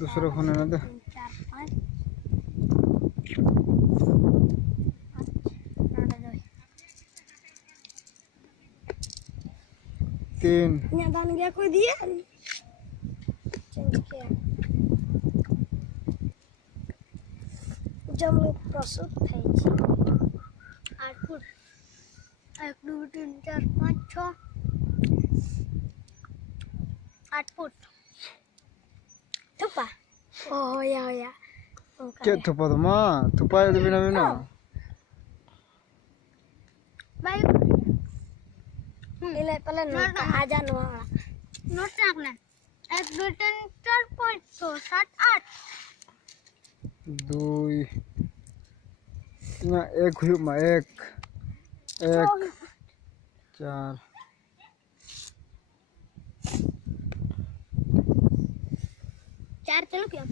दूसरे फोन है ना 3 दान गया कोई दिया जब लोग प्रस्तुत थे 8 फुट 1 2 3 4 5 6 8 फुट थुपा oh ya क्या थुपा तो माँ थुपा है तो बिना बिना baik nilai paling nota aja nota ना 1 2 3 4 5 6 7 8 2 ना 1 हुई माँ 1 4 चलो क्या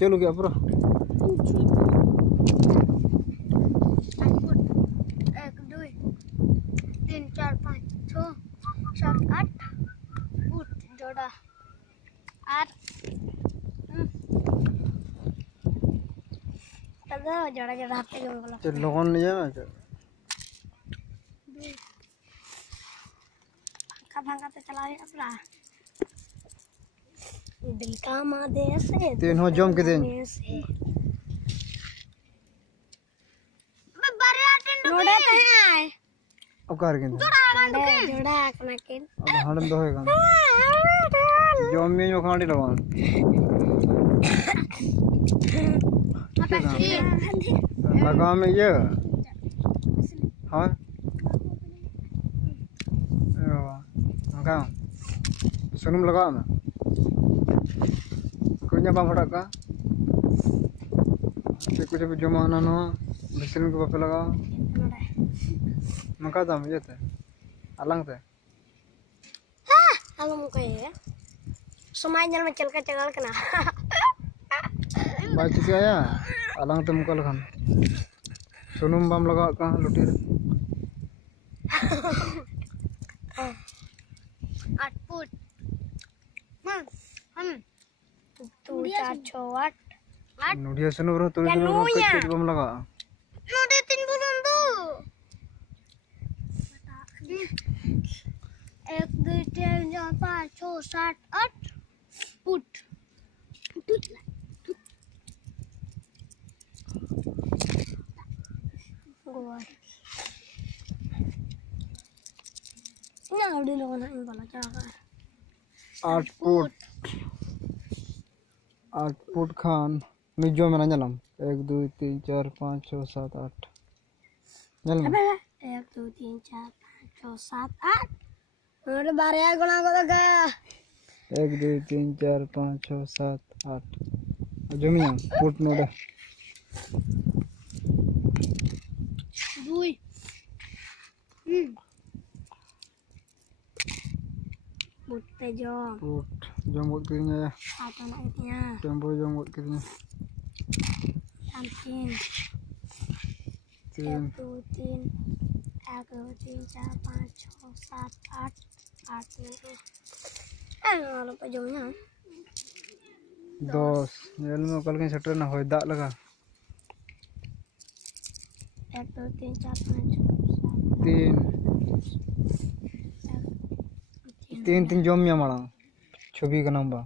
चलो क्या पूरा 1 2 3 4 5 6 7 8 फुट जोड़ा 8 तब जोड़ा जोड़ा हाथ के बोला चल लोगों ने जाना चल भांगा तो चला रहे अपना दिल का मादे से 3 हो जम के दिन मैं बारे आके नोड़ा तो है अब कर के जोड़ा अपना के अब हांडम दो है काम जम में जो खांडी लगान लगा में ये हाँ लगा सुनम लगा में कुछ ना बांध का कुछ भी जमाना ना मिशन के बाप लगा मका दाम ये थे अलग थे अलग मुका है समाज जल में चल के ना बात क्या है अलग तो मुका लगा सुनम बाम लगा का लुटी 8 फुट हम 2 4 6 8 नुडिया सुनो बरो तो कुछ बम लगा नोडे 3 बुलुन दो 1 2 3 4 5 6 7 8 फुट गोवा ना उड़ी लोगों ने बोला क्या 8 फुट खान निजो में ना जलम 1 2 3 4 5 6 7 8 जलम 1 2 3 4 5 6 7 8 और बारे गुना को तो गया 1 2 3 4 5 6 7 8 जमीन फुट नोडे 2 फुट पे foot जम्बut kirinya ya atau naiknya tempo jambut kirinya 3 1 2 3 1 2 3 4 5 6 7 8 8 nggak lupa jauhnya 10 nyel mo kal kan setter na hoy dak laga 1 2 3 4 5 तीन तीन जम या माड़ा छवि का नंबर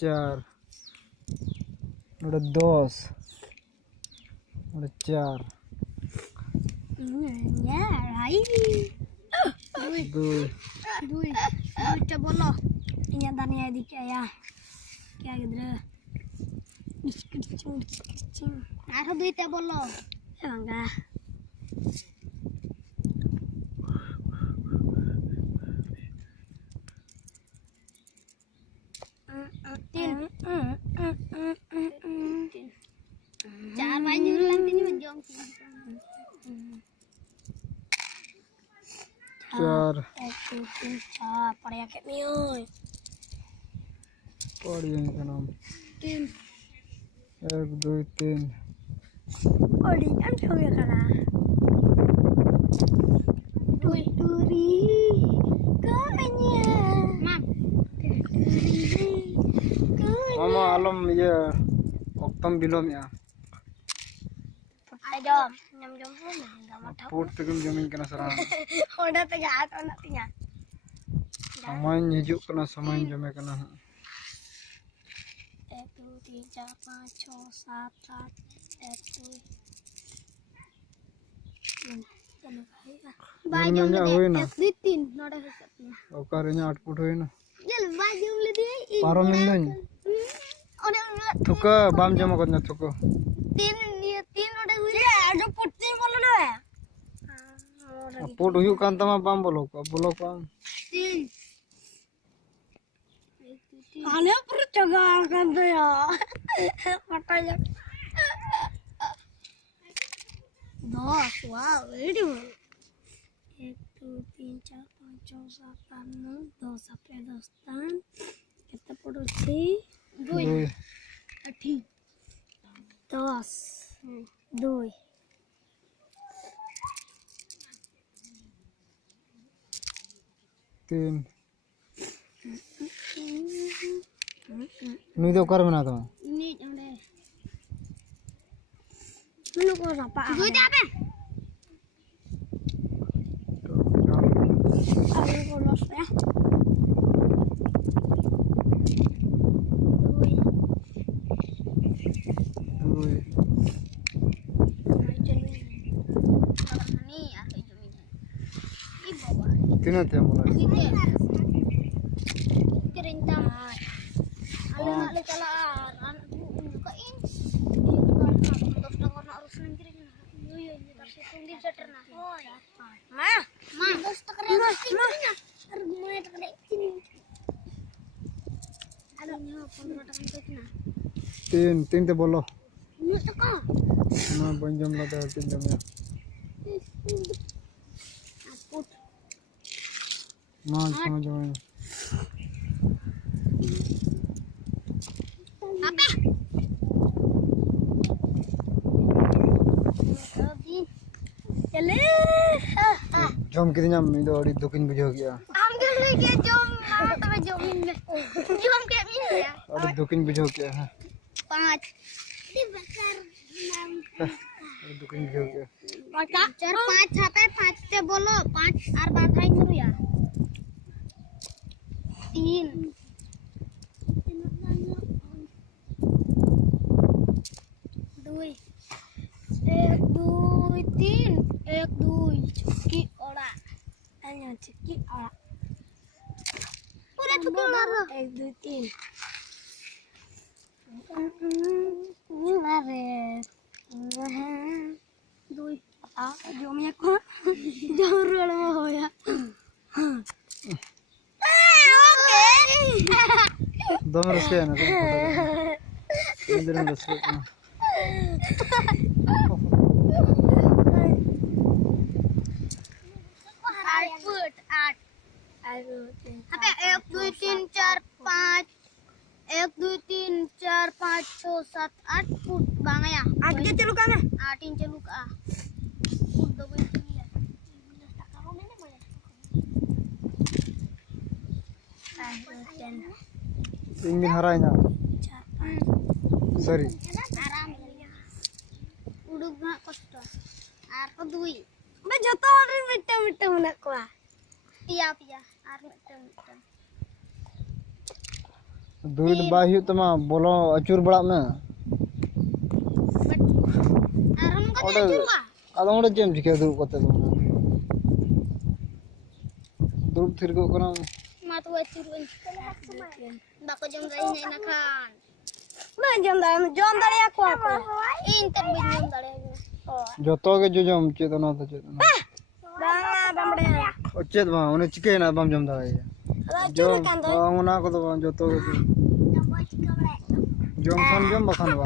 चार 10 4 2 bola ini tanya di ya क्या किधर आठ दुईटा बोलो मंगा तीन 4 banyak lang din yung jong 4 पड़े के मियोय पड़ी का नाम 3 1 2 3 Odi kan coba kana. Duri kanya. Mam. mama alam ya oktam bilom ya Jom, jom pun enggak mau tahu. put tegum jomin kana sarang Udah tegat, udah tinggal. samay hijuk kana samay jome kana 1 2 3 4 5 6 7 8 बाजू में हुई ना तीन नोड़ा हो सकती है ओकरे 8 foot हुई ना चल बाजू में दे पारो मिलन और थुका बाम जमा करना थुको तीन नोड़ा हुई है जो पुट तीन बोलो ना है पुट हुई कान तमा बाम बोलो का तीन आने पर जगह कर दो यार पता जा 10 वाह very good 1 2 3 4 5 6 7 8 9 10 sampai 10 tan kita produksi 2 10 2 3 नुई तो कर बना तो ini udah lu kok apa duit apa aku bolos ya तीन थे बोला kerintang ale kala anak bukain dokter harus nangkirin yo tapi tunggu seterna ma dokter keren ma argumen keren ini alanya 15 tahun tekna तीन थे बोलो ini teko मैं पंजम लगा 3 जम या aku मां समझ में apa चले जम कितनी मैं तो अड़ी दुकिन बुझो गया ambil lagi jom mama tapi jomin jom kayak ini ya अड़ी दुकिन बुझो गया है 5 ini besar 6 अड़ी दुकिन बुझो गया Maka 5 sampai 5 te bolo 5 ar batai dulu ya 3 2 1 2 3 1 2 cuki ora hanya cuki ora udah cuki ora 1 2 3 ini laret Dui, jomnya kok jauh lama ho ya. Oke. दो में रस्के है ना इधर में रस्के Apa 1 2 3 4 5 1 2 3 4 5 6 7 8 fut bang ya. 8 ke celuk kana? 8 in celuk ah. Fut do boleh ya. Tak karo mene mana. Engine हराएगा sorry Aram ya. Udug na kosto. Ar ko dui. Ba joto rin mitta muna ko ah. Iya piya. Ar mitta. दूध बाही तमा बोलो अचूर बड़ा में Aram ka Order. celuk ah. आदम उड़े GeM जिके दूध कोते दूध थिर को कना Matu acuruan. Bako jom dari na kan. Ba jom dari aku. Inter bin jom dari aku. जो तो के जो जम चेतना तो चेतना Bang bamde. चेत बा उन्हें चिके ना बम जम दाई जो उना को तो जो तो के जम खान जम बखान बा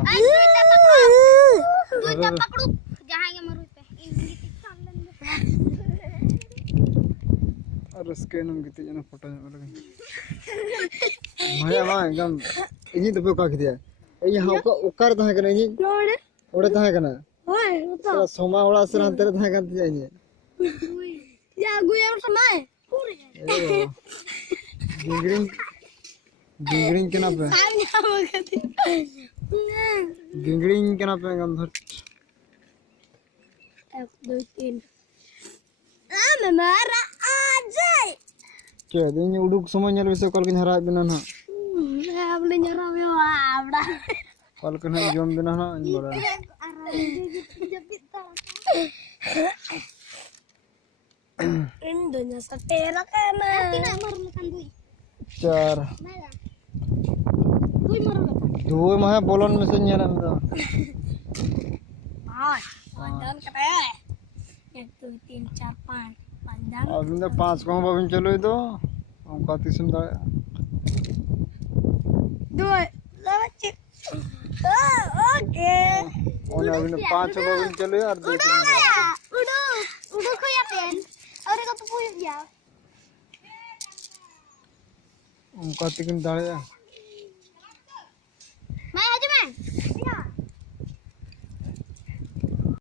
Duit paklu. Jahay nga maruy pe. Ini tiksalan. और उसके नम किते जना फोटो लगे मजा मा एकदम इनी तो पे का किया यहाँ उकार तहाँ कना ये ओड़े तहाँ कना तेरा सोमा ओड़ा से रहते रहे तहाँ करते जाएंगे या गुयार समय गिंगरिंग गिंगरिंग के ना पे गिंगरिंग के ना पे गंधर 1 2 3 मेरा आजय क्या दिन उड़ूक समय nyal bisa kol kin harap bina na boleh nyerah ya abda kol kin jom bina na bara Indonya setera kena tidak merupakan dui 4 dui merupakan dua mah bolon mesinnya na to panjang kata 1 2 3 4 5 panjang अब इंदर 5 को bobbin चलो तो हम काती सुनता है 2 लवच oke और अब इंदर 5 को बाबिन चलो यार देख udah ko ya pen और का तो पूछ जा हम काती किन दाड़े